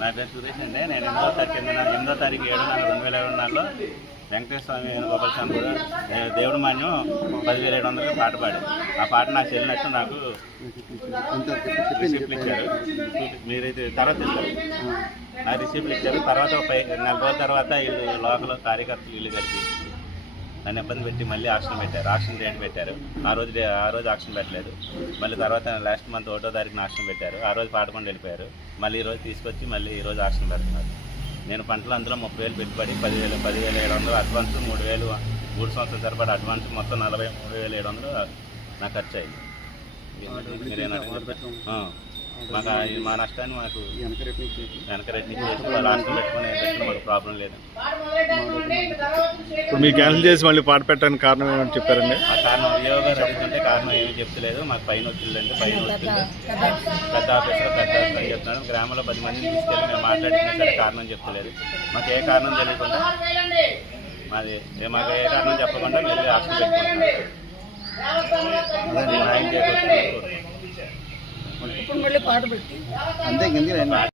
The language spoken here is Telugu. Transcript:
నా పేరు సురేష్ అండి. నేను ఎనిమిదో తారీఖు ఎనిమిదో తారీఖు ఏడు నాలుగు రెండు వేల ఇరవై నాలుగులో వెంకటేశ్వర వేణుగోపాల స్వామి కూడా దేవుడు మాన్యం పదివేల ఏడు వందలకి పాట పాడు ఆ పాట నాకు చెల్లినట్టు నాకు రిసీప్లు ఇచ్చారు. మీరైతే తర్వాత ఇచ్చారు నాకు రిసీప్లు ఇచ్చారు. తర్వాత నెల రోజుల తర్వాత వీళ్ళు లోకల్ కార్యకర్తలు వీళ్ళు కలిపి నన్ను ఇబ్బంది పెట్టి మళ్ళీ ఆక్షన్ పెట్టారు. ఆక్షన్ డేట్ పెట్టారు. ఆ రోజు ఆ రోజు ఆక్షన్ పెట్టలేదు. మళ్ళీ తర్వాత లాస్ట్ మంత్ ఒకటో తారీఖున ఆక్షన్ పెట్టారు. ఆ రోజు పాడకుండా వెళ్ళిపోయారు. మళ్ళీ ఈ రోజు తీసుకొచ్చి మళ్ళీ ఈ రోజు ఆక్షన్ పెడుతున్నారు. నేను పంటలు అందులో ముప్పై వేలు పెట్టుబడి పదివేలు పదివేల ఏడు వందలు అడ్వాన్స్ మూడు వేలు మూడు సంవత్సరాల సరిపడా అడ్వాన్స్ మొత్తం నలభై మూడు వేల ఏడు వందలు నాకు ఖర్చు అయింది. మీరేనా. మాకు మా నష్టాన్ని మాకు వెనక ఆక్షన్ పెట్టుకుని మాకు ప్రాబ్లం లేదు. ఇప్పుడు మీరు క్యాన్సిల్ చేసి మళ్ళీ పాట పెట్టడానికి కారణం ఏమని చెప్పారండి? ఆ కారణం వియోగ అడుగుతుంటే కారణం ఏమీ చెప్తలేదు మాకు పైన వచ్చిందంటే పైన వచ్చింది. పెద్ద ఆఫీసర్ పెద్ద ఆఫీసర్ అని చెప్తున్నాడు గ్రామంలో పది మందిని తీసుకెళ్ళి మేము మాట్లాడినా సరే కారణం చెప్తలేదు మాకు ఏ కారణం తెలియకుండా మాది మాకు ఏ కారణం చెప్పకుండా వెళ్ళి న్యాయం చేయకపోతే ఇప్పుడు మళ్ళీ పాట పెట్టి అంతే కింది